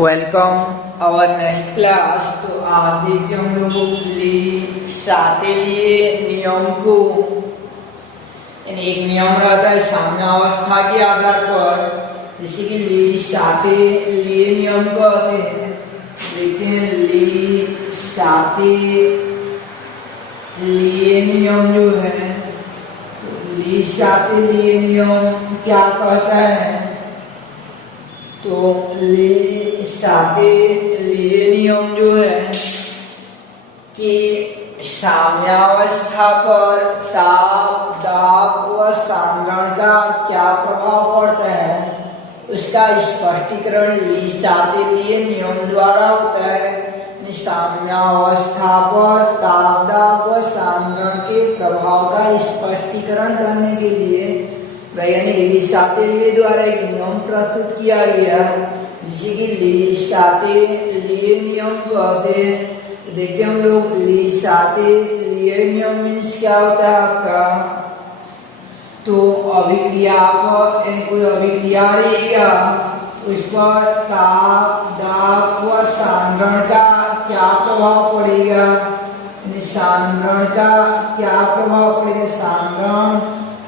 Welcome our next class. तो आज देखिए हम लोग के लिए नियम को एक नियम रहता है साम्य अवस्था के आधार पर, जैसे कि लिए नियम कहते हैं। देखते हैं लिए नियम जो है, लिए नियम क्या कहता है। तो लिए नियम जो है कि साम्यावस्था पर ताप, दाब व सांद्रण का क्या प्रभाव पड़ता है, उसका स्पष्टीकरण लिए नियम द्वारा होता है। साम्यावस्था पर ताप, दाब व सांद्रण के प्रभाव का स्पष्टीकरण करने के लिए वैज्ञानिक लिए द्वारा एक नियम प्रस्तुत किया गया, जिसे कि लिए नियम कहते हैं। देखते हम लोग लिए नियम मीन्स क्या होता है आपका। तो अभिक्रिया पर कोई अभिक्रिया रहेगा, उस पर ताप, दाब व सांद्रण का क्या प्रभाव पड़ेगा, सांद्रण का क्या प्रभाव पड़ेगा, सांद्रण,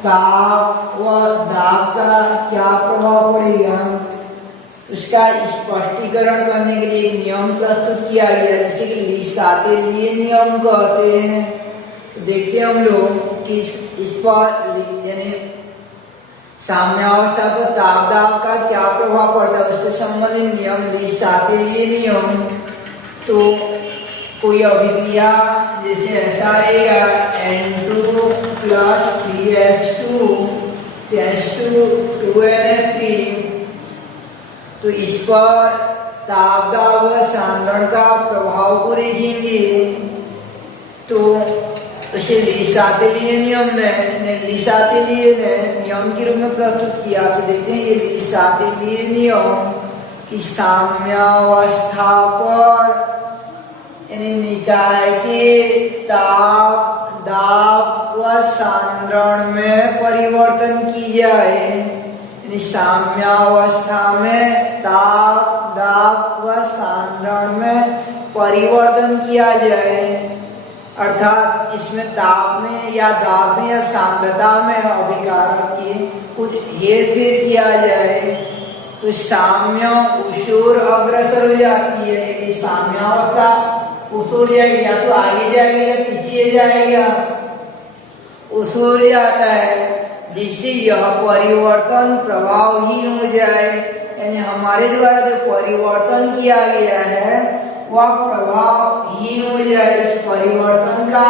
ताप व दाब का क्या प्रभाव पड़ेगा, उसका स्पष्टीकरण करने के लिए एक नियम प्रस्तुत किया गया, जैसे कि लिए नियम कहते हैं। तो देखते हैं हम लोग कि इस पर यानी साम्यावस्था पर ताप, दाब का क्या प्रभाव पड़ता है, उससे संबंधित नियम लिए नियम। तो कोई अभिक्रिया जैसे ऐसा रहेगा N2 + 3H2 H2 2NH3, तो इस पर ताप, दाब व सांद्रण का प्रभाव को देखेंगे। तो उसे लिए नियम ने नियम के रूप में प्रस्तुत किया। तो देखते हैं ये लिए नियम कि साम्यावस्था पर निकाय के ताप, दाब व सांद्रण में परिवर्तन की जाए। साम्यावस्था में ताप, दाब व सांद्रण में परिवर्तन किया जाए, अर्थात इसमें ताप में या दाब में या सांद्रता में अभिकारक की कुछ हेरफेर किया जाए, तो साम्य ऊषोर अग्रसर हो जाती है। ये साम्यावस्था ऊषोर जाएगी, या तो आगे जाएगी या पीछे जाएगा, ऊषोर जाता है, जिससे यह परिवर्तन प्रभावहीन हो जाए। यानी हमारे द्वारा जो परिवर्तन किया गया है वह प्रभावहीन हो जाए, इस परिवर्तन का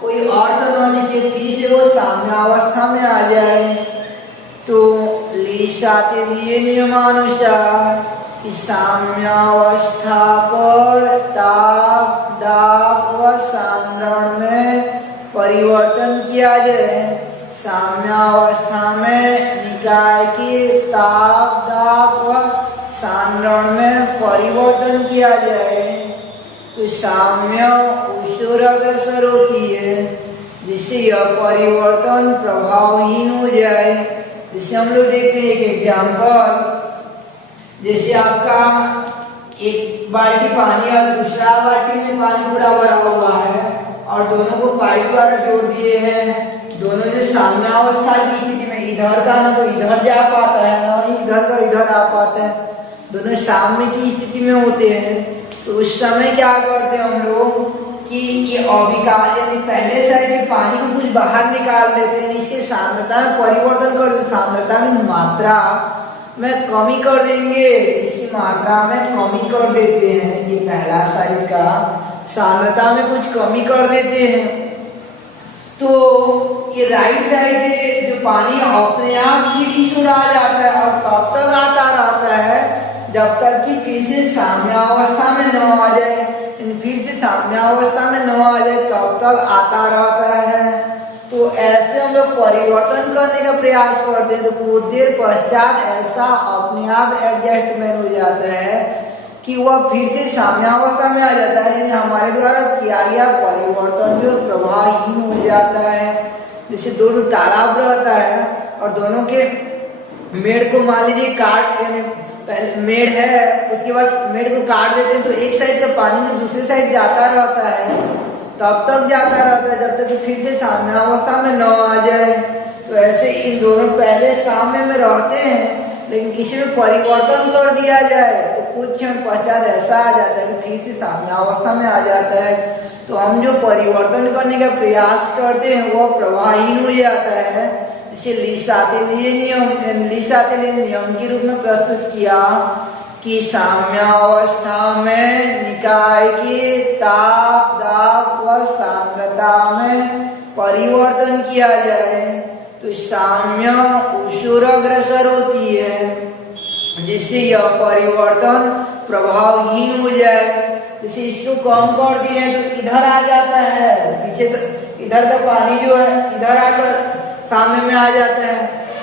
कोई अर्थ न दिखे, फिर से वो साम्यावस्था में आ जाए। तो लिए नियमानुसार कि साम्यावस्था पर ताप, दाब व सांद्रण में परिवर्तन किया जाए। साम्यावस्था में निकाय के ताप, दाब व सांद्रण में परिवर्तन किया जाए, तो साम्य ऊषोर अग्रसर होती है, जिससे यह परिवर्तन प्रभावहीन हो जाए। जैसे हम लोग देखते हैं एक एग्जाम्पल, जैसे आपका एक बाल्टी पानी और दूसरा बाल्टी में पानी पूरा भरा हुआ है और दोनों को पाइप द्वारा जोड़ दिए हैं। दोनों जो साम्यावस्था की स्थिति में इधर का ना तो इधर जा पाता है, ना ही इधर का इधर आ पाता है, दोनों साम्य की स्थिति में होते हैं। तो उस समय क्या करते हैं हम लोग कि ये अभिकार यानी पहले साइड के पानी को कुछ बाहर निकाल देते हैं, इसके सांद्रता में परिवर्तन कर देते, सांद्रता में मात्रा में कमी कर देंगे, इसकी मात्रा में कमी कर देते हैं। ये पहला साइड का सांद्रता में कुछ कमी कर देते हैं, तो ये राइट साइड से जो पानी अपने आप फिर इस ओर आ जाता है और तब तक आता रहता है जब तक कि फिर से साम्यावस्था में न आ जाए। फिर से साम्यावस्था में न आ जाए तब तक आता रहता है। तो ऐसे हम लोग परिवर्तन करने का प्रयास करते हैं, तो कुछ देर पश्चात ऐसा अपने आप एडजस्टमेंट हो जाता है कि वह फिर से साम्यावस्था में आ जाता है। यानी हमारे द्वारा किया गया परिवर्तन जो प्रभावहीन हो जाता है। जैसे दोनों तालाब रहता है और दोनों के मेड़ को मान लीजिए काट यानी पहले मेड़ है, उसके बाद मेड़ को काट देते हैं तो एक साइड का पानी दूसरी साइड जाता रहता है, तब तक जाता रहता है जब तक कि फिर से साम्य अवस्था में न आ जाए। तो ऐसे इन दोनों पहले साम्य में रहते हैं, लेकिन किसी में परिवर्तन कर दिया जाए तो कुछ क्षण पश्चात ऐसा आ जाता है कि फिर से साम्य अवस्था में आ जाता है। तो हम जो परिवर्तन करने का प्रयास करते हैं वह प्रवाहहीन हो जाता है। इसे लिसातेलियन नियम के रूप में प्रस्तुत किया कि साम्यावस्था में निकाय के ताप, दाब व सांद्रता में परिवर्तन किया जाए तो साम्य ऊष्र अग्रसर होती है, जिससे यह परिवर्तन प्रभावहीन हो जाए। जैसे इसको कम कर दिए तो इधर आ जाता है, पीछे तो इधर का पानी जो है इधर आकर सामने में आ जाता है।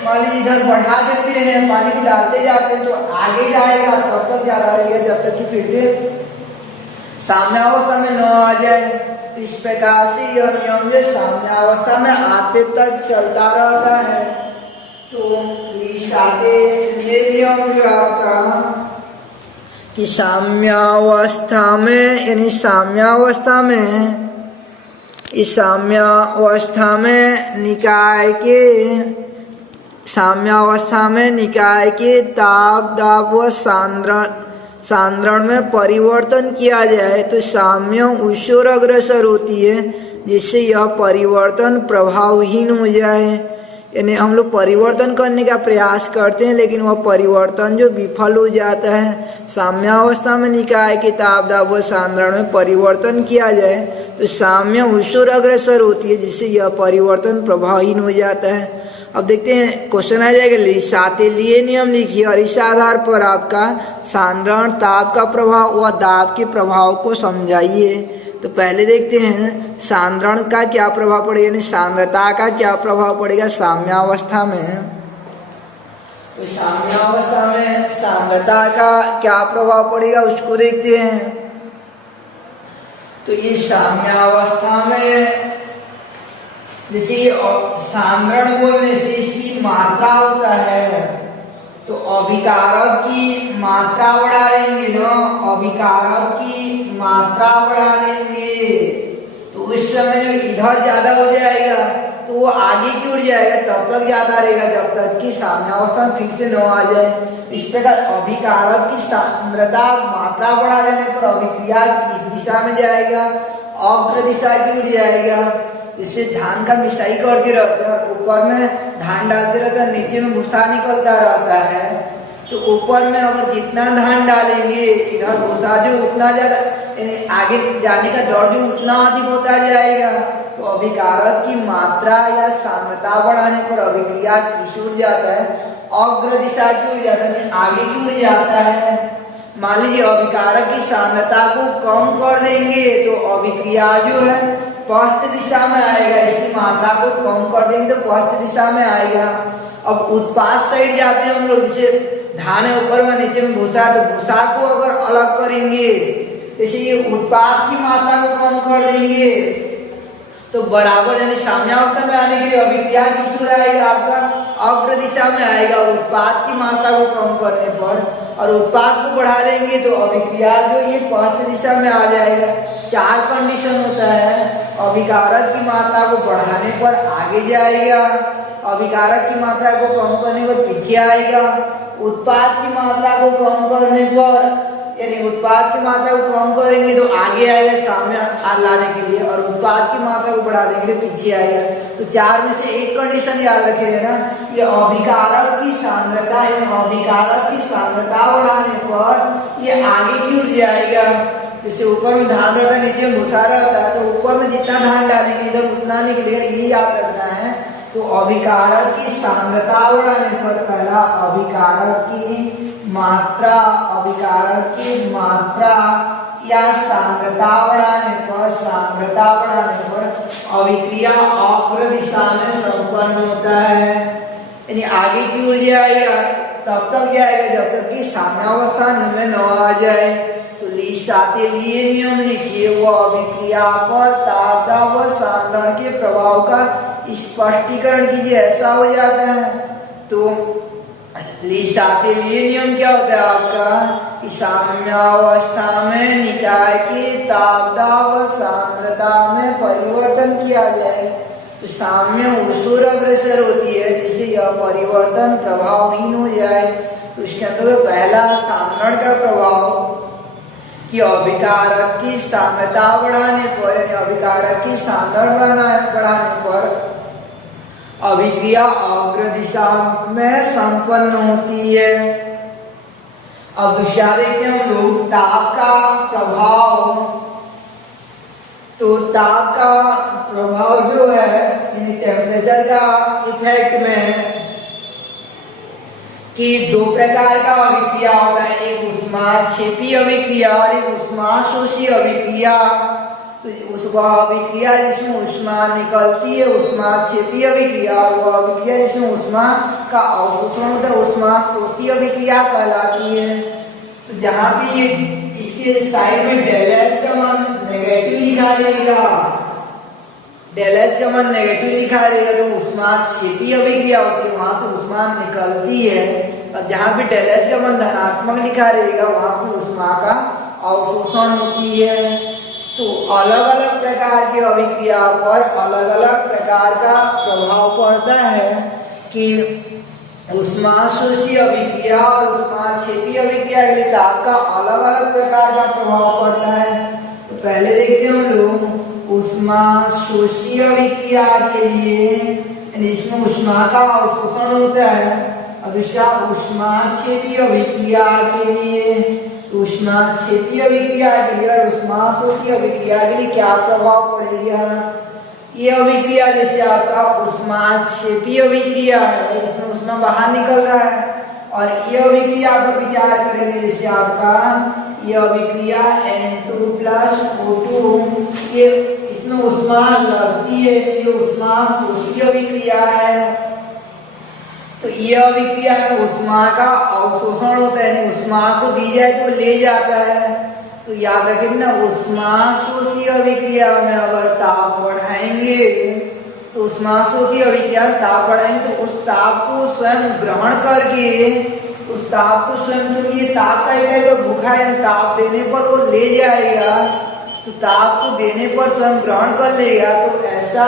मान लीजिए इधर बढ़ा देते हैं, पानी को डालते जाते हैं तो आगे जाएगा, तब तक जाता रहेगा जब तक कि फिर से साम्यावस्था में न आ जाए। तो इस प्रकार से यह नियम जो साम्यावस्था में आते तक चलता रहता है। तो ये नियम जो आपका कि साम्यावस्था में, यानी साम्यावस्था में, इस साम्यावस्था में निकाय के ताप, दाब व सांद्रण में परिवर्तन किया जाए तो साम्य ऊष्र अग्रसर होती है, जिससे यह परिवर्तन प्रभावहीन हो जाए। यानी हम लोग परिवर्तन करने का प्रयास करते हैं लेकिन वह परिवर्तन जो विफल हो जाता है। साम्यावस्था में निकाय के ताप, दाब व सांद्रण में परिवर्तन किया जाए तो साम्य ऊष्र अग्रसर होती है, जिससे यह परिवर्तन प्रभावहीन हो जाता है। अब देखते हैं क्वेश्चन आ जाएगा, लिसातेलिये नियम लिखिए और इस आधार पर आपका सांद्रण, ताप का प्रभाव व दाब के प्रभाव को समझाइए। तो पहले देखते हैं सांद्रण का क्या प्रभाव पड़ेगा, यानी सांद्रता का क्या प्रभाव पड़ेगा साम्यावस्था में। तो साम्यावस्था में सांद्रता का क्या प्रभाव पड़ेगा उसको देखते हैं। तो ये साम्यावस्था में जैसे सांद्रण बोलने से इसकी मात्रा होता है, तो अभिकारक की मात्रा बढ़ा देंगे ना, अभिकारक की मात्रा बढ़ा देंगे तो उस समय जो इधर ज्यादा हो जाएगा तो वो आगे की ओर जाएगा, तब तक जाता रहेगा जब तक कि साम्यावस्था में फिर से न आ जाए। इस प्रकार अभिकारक की सांद्रता मात्रा बढ़ा देने पर अभिक्रिया किस दिशा में जाएगा, अग्र दिशा की ओर जाएगा। इससे धान का मिसाई करते रहते हैं, ऊपर में धान डालते रहते हैं, नीचे में भूसा निकलता रहता है। तो ऊपर में अगर जितना धान डालेंगे इधर भूसा जो उतना ज्यादा, यानी आगे जाने का दौर जो उतना अधिक होता जाएगा। तो अभिकारक की मात्रा या सांद्रता बढ़ाने पर अभिक्रिया किस ओर जाता है, अग्र दिशा की ओर जाता है, आगे की ओर जाता है। मान लीजिए अभिकारक की सांद्रता को कम कर देंगे तो अभिक्रिया जो है पश्चिम दिशा में आएगा, इसकी मात्रा को कम कर देंगे तो पश्चिम दिशा में आएगा। अब उत्पाद साइड जाते हैं हम लोग, जैसे धान है ऊपर में, नीचे में भूसा, तो भूसा को अगर अलग करेंगे, जैसे ये उत्पाद की मात्रा को कम कर देंगे तो बराबर, यानी साम्यावस्था में आने के लिए अभिक्रिया किस ओर आएगा, आपका अग्र दिशा में आएगा उत्पाद की मात्रा को कम करने पर, और उत्पाद को बढ़ा देंगे तो अभिक्रिया जो ये पश्चिम दिशा में आ जाएगा। 4 कंडीशन होता है, अभिकारक की मात्रा को बढ़ाने पर आगे जाएगा, अभिकारक की मात्रा को कम करने पर पीछे आएगा, उत्पाद की मात्रा को कम करने पर, यानी उत्पाद की मात्रा को कम करेंगे तो आगे आएगा सामने लाने के लिए, और उत्पाद की मात्रा को बढ़ा देंगे तो पीछे आएगा। तो 4 में से एक कंडीशन याद रखिएगा ना, ये अभिकारक की सांद्रता, यानी अभिकारक की सांद्रता बढ़ाने पर ये आगे की ओर जाएगा। जैसे ऊपर में धान रहता है, नीचे में भूसा रहता है, तो ऊपर में जितना धान डालेंगे इधर उतना निकलेगा, ये याद रखना है। तो अभिकारक की सांद्रता बढ़ाने पर पहला अभिकारक की मात्रा, अभिकारक की मात्रा या सांद्रता बढ़ाने पर अभिक्रिया अग्र दिशा में संपन्न होता है, यानी आगे की ओर जाएगा, तब तक जाएगा जब तक कि साम्यावस्था में न आ जाए। तो लिसातेलिये नियम लिखिए, वो अभिक्रिया पर ताप, दाब व सांद्रण के प्रभाव का स्पष्टीकरण कीजिए। ऐसा हो जाता है तो लिसातेलीय नियम क्या होता है आपका कि साम्यावस्था में निकाय की तापदा व सांद्रता में परिवर्तन किया जाए। तो साम्य उस अग्रसर होती है जिससे यह परिवर्तन प्रभावहीन हो जाए। तो इसके अंदर पहला सामरण का प्रभाव कि अभिकारक की सांद्रता बढ़ाने पर यानी अभिकारक की सांद्रता बढ़ाने पर अभिक्रिया अग्र दिशा में संपन्न होती है। अब दूसरा देखते हैं हम लोग ताप का प्रभाव। तो ताप का प्रभाव जो है टेम्परेचर का इफेक्ट में कि दो प्रकार का अभिक्रिया होता है, एक ऊष्माक्षेपी अभिक्रिया और एक ऊष्माशोषी अभिक्रिया। तो उस अभिक्रिया जिसमें ऊष्मा निकलती है ऊष्माक्षेपी अभिक्रिया, और वह अभिक्रिया जिसमें ऊष्मा का अवशोषण होता है ऊष्माशोषी अभिक्रिया कहलाती है। तो जहाँ भी इसके साइड में डेल एच का मान नेगेटिव लिखा रहेगा, डेल एच का मान नेगेटिव लिखा रहेगा तो ऊष्माक्षेपी अभिक्रिया होती है, वहां से ऊष्मा निकलती है। और जहाँ भी डेल एच का मान धनात्मक लिखा रहेगा वहां पे ऊष्मा का अवशोषण होती है। तो अलग अलग प्रकार की अभिक्रिया पर अलग अलग प्रकार का प्रभाव पड़ता है कि ऊष्माशोषी अभिक्रिया और ऊष्माक्षेपी अभिक्रिया के लिए ताप का अलग अलग प्रकार का प्रभाव पड़ता है। तो पहले देखते हैं हम लोग ऊष्माशोषी अभिक्रिया के लिए, इसमें ऊष्मा का अवशोषण होता है। अब दूसरा ऊष्माक्षेपी अभिक्रिया के लिए, ऊष्माक्षेपी अभिक्रिया के लिए और ऊष्माशोषी अभिक्रिया के लिए क्या प्रभाव पड़ेगा। ये अभिक्रिया जैसे आपका ऊष्माक्षेपी अभिक्रिया है, इसमें ऊष्मा बाहर निकल रहा है, और ये अभिक्रिया पर विचार करेंगे जैसे आपका ये अभिक्रिया N2+O2, ये इसमें ऊष्मा लगती है, ये ऊष्माशोषी अभिक्रिया है। तो ये अभिक्रिया में ऊष्मा का अवशोषण होता है, ऊष्मा को दी जाए तो ले जाता है। तो याद रखें ना, ऊष्माशोषी अभिक्रिया में अगर ताप बढ़ाएंगे तो ऊष्माशोषी अभिक्रिया में ताप बढ़ाएंगे तो उस ताप को स्वयं ग्रहण करके उस ताप को स्वयं, क्योंकि ये ताप का एक भूखा है, ताप देने पर वो ले जाएगा। तो ताप को देने पर स्वयं ग्रहण कर लेगा, तो ऐसा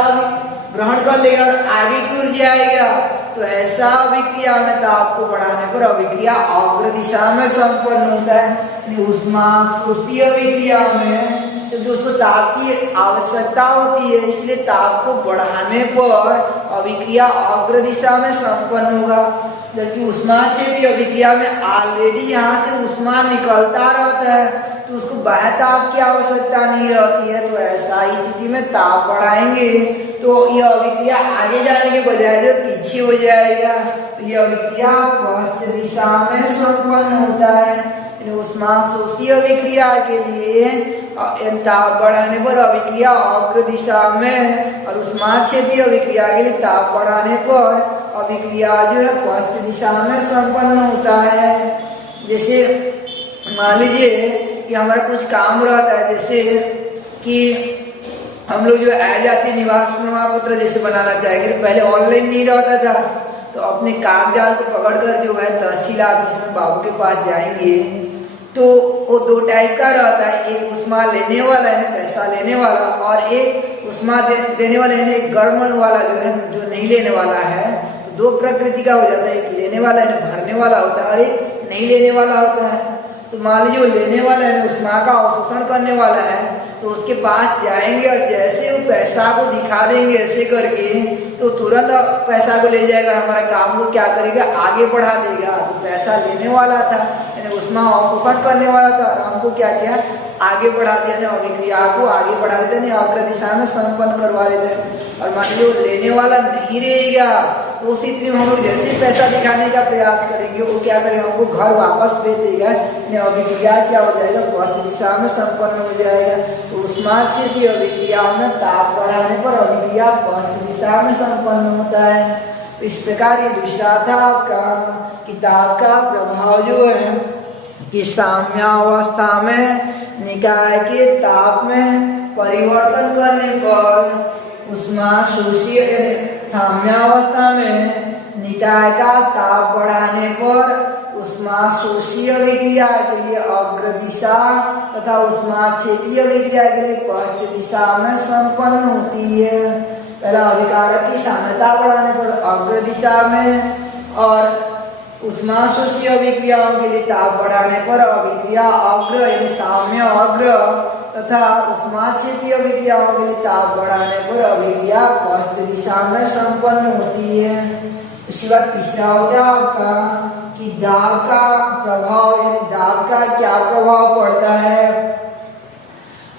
ग्रहण कर लेगा और आगे की ओर जाएगा। तो ऐसा अभिक्रिया में ताप को बढ़ाने पर अभिक्रिया अग्र दिशा में संपन्न होता है। ऊष्माशोषी अभिक्रिया में क्योंकि उसको ताप की आवश्यकता होती है, इसलिए ताप को बढ़ाने पर अभिक्रिया अग्र दिशा में संपन्न होगा। जबकि ऊष्माक्षेपी अभिक्रिया में ऑलरेडी यहाँ से ऊष्मा निकलता रहता है, तो उसको बाह्य ताप की आवश्यकता नहीं रहती है। तो ऐसा ही स्थिति में ताप बढ़ाएंगे तो यह अभिक्रिया आगे जाने के बजाय जो पीछे हो जाएगा। तो यह अभिक्रिया पश्चिम दिशा में संपन्न होता है। ऊष्माशोषी अभिक्रिया के लिए ताप बढ़ाने पर अभिक्रिया अग्र दिशा में, और ऊष्माक्षेपी अभिक्रिया के लिए ताप बढ़ाने पर अभिक्रिया जो है पश्चिम दिशा में संपन्न होता है। जैसे मान लीजिए कि हमारा कुछ काम रहता है, जैसे कि हम लोग जो आ जाति निवास प्रमाण पत्र जैसे बनाना चाहेंगे, पहले ऑनलाइन नहीं रहता था, तो अपने कागजात को पकड़ कर जो है तहसील ऑफिस में बाबू के पास जाएंगे। तो वो दो टाइप का रहता है, एक ऊष्मा लेने वाला है पैसा लेने वाला, और एक ऊष्मा देने वाला है गर्मण वाला जो है जो नहीं लेने वाला है। तो दो प्रकृति का हो जाता है, एक लेने वाला है भरने वाला होता है और एक नहीं लेने वाला होता है। तो मान लीजिए लेने वाला है ऊष्मा का अवशोषण करने वाला है, तो उसके पास जाएंगे और जैसे वो पैसा को दिखा देंगे ऐसे करके, तो तुरंत पैसा को ले जाएगा, हमारे काम को क्या करेगा आगे बढ़ा देगा। तो पैसा लेने वाला था यानी ऊष्मा अवशोषण करने वाला था, और हमको क्या किया आगे बढ़ा दिया, अभिक्रिया को आगे बढ़ा देते, अग्र दिशा में संपन्न करवा देते। और मान लीजिए लेने वाला नहीं रहेगा, तो उसी स्थिति में हम लोग जैसे पैसा दिखाने का प्रयास करेंगे वो क्या करेगा, हमको घर वापस भेज देगा, अभिक्रिया क्या हो जाएगा पश्चिम दिशा में संपन्न हो जाएगा। तो ऊष्माक्षेपी अभिक्रिया में ताप बढ़ाने पर अभिक्रिया पश्चिम दिशा में संपन्न होता है। तो इस प्रकार ये दूसरा था आपका कि ताप का प्रभाव जो है कि साम्यावस्था में निकाय के ताप में परिवर्तन करने पर ऊष्माशोषी साम्यावस्था में निकाय का ताप बढ़ाने पर उष्माशोषी अभिक्रिया के लिए अग्र दिशा तथा उष्माक्षेपी अभिक्रिया के लिए पश्च दिशा में संपन्न होती है। पहला अभिकारक की साम्यता बढ़ाने पर अग्र दिशा में और उष्माशोषी अभिक्रियाओं के लिए ताप बढ़ाने पर अभिक्रिया अग्र यानी साम्य अग्र तथा उष्माक्षेपी अभिक्रियाओं के लिए ताप बढ़ाने पर अभिक्रिया पश्च दिशा में संपन्न होती है। उसके बाद तीसरा होता है आपका कि दाब का प्रभाव यानी दाब का क्या प्रभाव पड़ता है।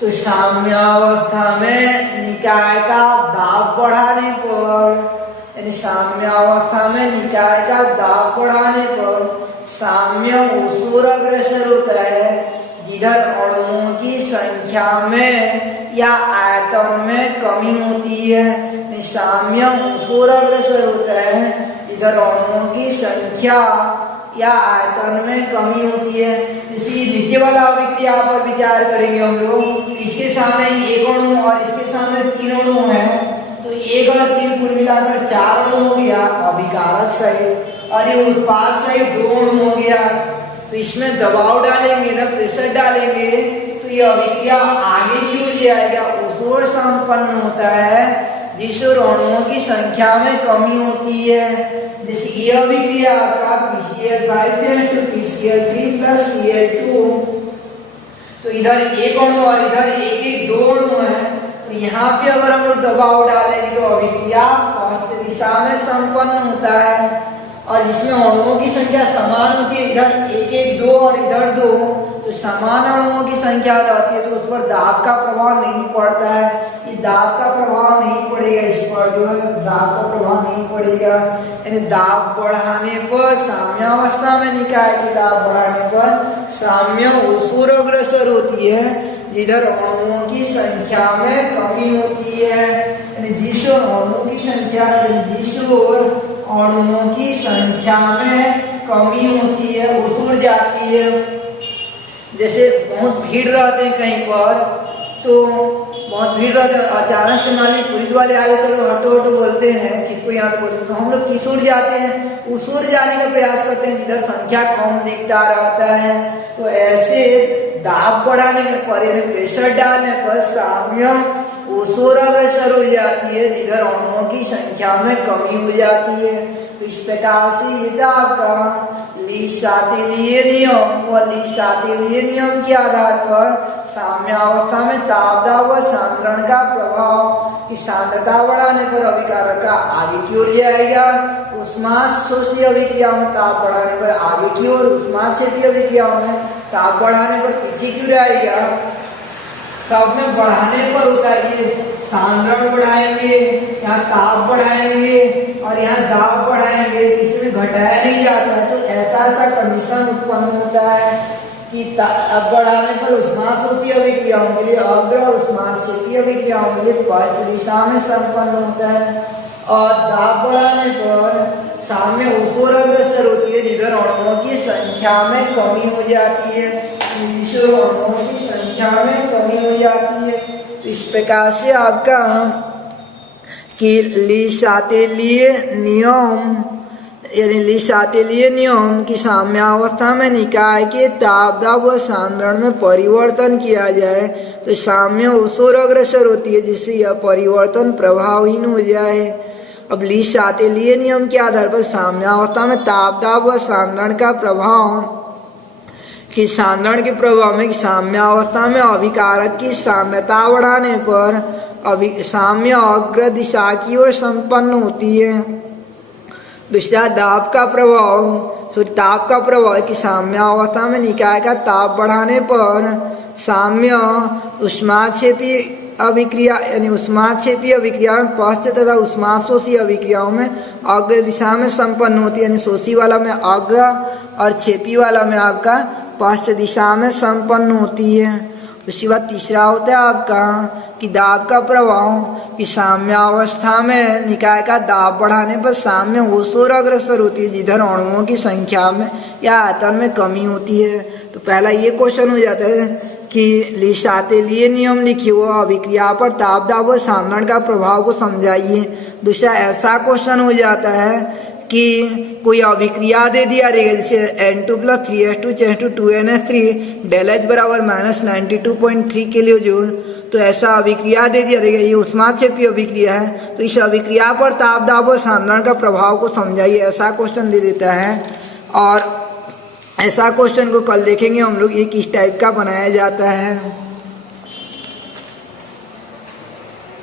तो साम्यावस्था में निकाय का दाब बढ़ाने पर यानी साम्यावस्था में निकाय का दाब बढ़ाने पर साम्य ऊष्र अग्रसर होता है, जिधर अणुओं की संख्या में या आयतन में कमी होती है। साम्य ऊष्र अग्रसर होता है इधर अणुओं की संख्या या आयतन में कमी होती है। इसी नीचे वाला अभिक्रिया पर विचार करेंगे हम लोग। इसके सामने एक अणु और इसके सामने 3 अणु है, तो 1 और 3 कुल मिलाकर 4 अणु हो गया अभिकारक सहित, और ये उत्पाद सहित 2 अणु हो गया। तो इसमें दबाव डालेंगे ना, प्रेशर डालेंगे, तो ये अभिक्रिया आगे की ओर जाएगा, ऊष्र संपन्न होता है जिस ओर अणुओं की संख्या में कमी होती है। जैसे ये अभिक्रिया आपका PCl5 to PCl3 plus Cl2, तो इधर एक अणु और इधर एक 2 अणु है, तो यहाँ पे अगर हम लोग दबाव डालेंगे तो अभिक्रिया पश्च दिशा में संपन्न होता है। और इसमें अणुओं की संख्या समान होती है, इधर 1 2 और इधर 2, तो समान अणुओं की संख्या रहती है तो उस पर दाब का प्रभाव नहीं पड़ता है। ये दाब का प्रभाव नहीं पड़ेगा, इस पर जो है दाब का प्रभाव नहीं पड़ेगा। यानी दाब बढ़ाने पर साम्यावस्था में निकाय की दाब बढ़ाने पर साम्य ऊष्र अग्रसर होती है, जिधर अणुओं की संख्या में कमी होती है। यानी जिस ओर अणुओं की संख्या अणुओं की संख्या में कमी होती है, उस ओर जाती है। जैसे बहुत भीड़ रहते हैं कहीं पर, तो बहुत भीड़ रहते हैं, अचानक से मान ली पुलिस वाले आगे तो हटो हटो बोलते हैं, किसको यहाँ पे बोलते हैं, तो हम लोग किस ओर जाते हैं, उस ओर जाने का प्रयास करते हैं जिधर संख्या कम दिखता रहता है। तो ऐसे दाब बढ़ाने पर यानी प्रेशर डालने पर साम्य ऊष्र अग्रसर हो जाती है, जिधर अणुओं की संख्या में कमी हो जाती है। तो इस प्रकार से ये दाब का ली-शातिलीय नियम व ली-शातिलीय नियम के आधार पर साम्यावस्था में ताप दाब व सांद्रण का प्रभाव की सांद्रता बढ़ाने पर अभिकारक का आगे की ओर जाएगा, उष्माशोषी अभिक्रिया में ताप बढ़ाने पर आगे की ओर, उष्माक्षेपी अभिक्रिया में ताप बढ़ाने पर पीछे की ओर आएगा। सब में बढ़ाने पर होता है, ये सांद्रण बढ़ाएंगे, यहाँ ताप बढ़ाएंगे और यहाँ दाब बढ़ाएंगे, इसमें घटाया नहीं जाता है। तो ऐसा कंडीशन उत्पन्न होता है कि ताप बढ़ाने पर उष्माशोषी अभिक्रियाओं के लिए अग्र और उष्माक्षेपी अभिक्रियाओं के लिए पश्च दिशा में संपन्न होता है, और दाब बढ़ाने पर साम्य ऊष्र अग्रसर होती है, जिधर अणुओं की संख्या में कमी हो जाती है, अणुओं की संख्या में कमी हो जाती है। इस प्रकार से आपका कि ली-शातिलीय नियम यानी ली-शातिलीय नियम की साम्यावस्था में निकाय के ताप दाब व सांद्रण में परिवर्तन किया जाए तो साम्य ऊष्र अग्रसर होती है, जिससे यह परिवर्तन प्रभावहीन हो जाए। अब ली-शातिलीय नियम के आधार पर साम्यावस्था में ताप दाब व सांद्रण का प्रभाव कि सांद्रण के प्रभाव में साम्यावस्था में अभिकारक की साम्यता बढ़ाने पर साम्य अग्र दिशा की ओर संपन्न होती है। दूसरा दाब का प्रभाव, ताप का प्रभाव कि साम्यावस्था में निकाय का ताप बढ़ाने पर साम्य उष्माक्षेपी अभिक्रिया यानी उष्माक्षेपी अभिक्रिया में पश्च तथा उष्माशोषी अभिक्रियाओं में अग्र दिशा में संपन्न होती है, यानी शोषी वाला में अग्र और क्षेपी वाला में आपका पश्च दिशा में संपन्न होती है। उसके बाद तीसरा होता है आपका कि दाब का प्रभाव कि साम्यावस्था में निकाय का दाब बढ़ाने पर साम्य ऊष्र अग्रसर होती है, जिधर अणुओं की संख्या में या आयतन में कमी होती है। तो पहला ये क्वेश्चन हो जाता है कि ली-शातिलीय नियम लिखिए हुआ अभिक्रिया पर ताप दाब व सांद्रण का प्रभाव को समझाइए। दूसरा ऐसा क्वेश्चन हो जाता है कि कोई अभिक्रिया दे दिया रहेगा, जैसे N2 + 3H2 = 2NH3 ΔH बराबर -92.3 किलो जूल। तो ऐसा अभिक्रिया दे दिया रहेगा, ये ऊष्माक्षेपीय अभिक्रिया है। तो इस अभिक्रिया पर ताप दाब और सांद्रण का प्रभाव को समझाइए, ऐसा क्वेश्चन दे देता है। और ऐसा क्वेश्चन को कल देखेंगे हम लोग, ये किस टाइप का बनाया जाता है।